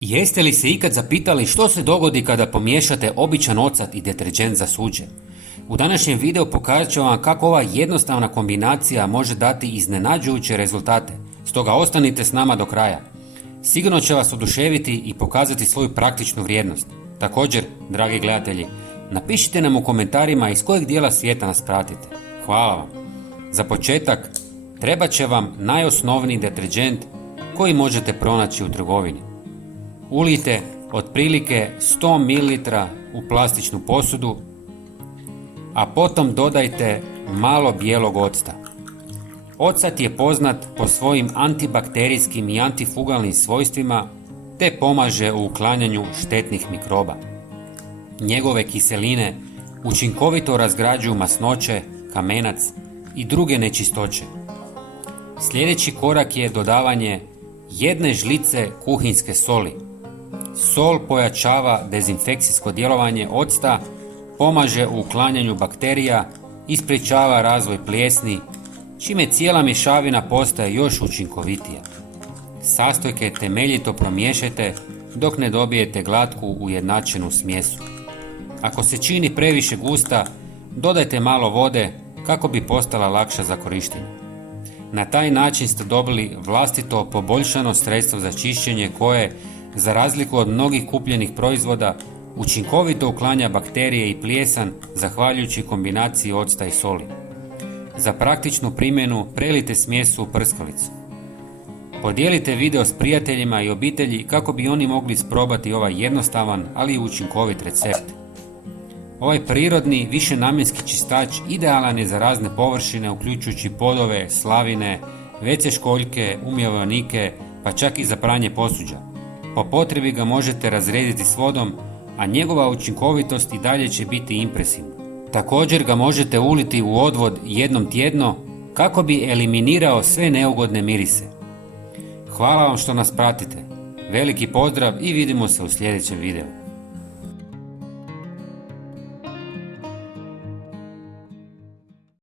Jeste li se ikad zapitali što se dogodi kada pomiješate običan ocat i deterdžent za suđe? U današnjem videu pokazat ću vam kako ova jednostavna kombinacija može dati iznenađujuće rezultate, stoga ostanite s nama do kraja. Sigurno će vas oduševiti i pokazati svoju praktičnu vrijednost. Također, dragi gledatelji, napišite nam u komentarima iz kojeg dijela svijeta nas pratite. Hvala vam. Za početak, trebat će vam najosnovniji deterdžent koji možete pronaći u trgovini. Ulijte otprilike 100 ml u plastičnu posudu, a potom dodajte malo bijelog octa. Ocat je poznat po svojim antibakterijskim i antifugalnim svojstvima te pomaže u uklanjanju štetnih mikroba. Njegove kiseline učinkovito razgrađuju masnoće, kamenac i druge nečistoće. Sljedeći korak je dodavanje 1 žlice kuhinjske soli. Sol pojačava dezinfekcijsko djelovanje octa, pomaže u uklanjanju bakterija i sprječava razvoj plijesni, čime cijela mješavina postaje još učinkovitija. Sastojke temeljito promiješajte dok ne dobijete glatku ujednačenu smjesu. Ako se čini previše gusta, dodajte malo vode kako bi postala lakša za korištenje. Na taj način ste dobili vlastito poboljšano sredstvo za čišćenje koje, za razliku od mnogih kupljenih proizvoda, učinkovito uklanja bakterije i plijesan zahvaljujući kombinaciji octa i soli. Za praktičnu primjenu prelijte smjes u prskalicu. Podijelite video s prijateljima i obitelji kako bi oni mogli isprobati ovaj jednostavan, ali i učinkovit recept. Ovaj prirodni, višenamjenski čistač idealan je za razne površine uključujući podove, slavine, WC školjke, umjevanike, pa čak i za pranje posuđa. Po potrebi ga možete razrediti s vodom, a njegova učinkovitost i dalje će biti impresivna. Također ga možete uliti u odvod jednom tjedno kako bi eliminirao sve neugodne mirise. Hvala vam što nas pratite. Veliki pozdrav i vidimo se u sljedećem videu.